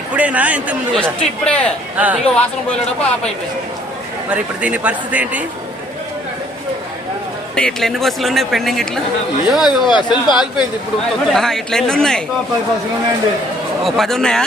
ఇప్పుడేనా ఇంత ముందు ఇప్పుడే వాసన పోయేటప్పుడు ఆఫ్ అయిపోయింది. మరి ఇప్పుడు దీని పరిస్థితి ఏంటి? ఇట్లా ఎన్ని బస్సులు ఉన్నాయి పెండింగ్? ఇట్లా సెల్ఫ్ ఆగిపోయింది ఇప్పుడు. ఇట్లా ఎన్ని ఉన్నాయి? 10 ఉన్నాయా?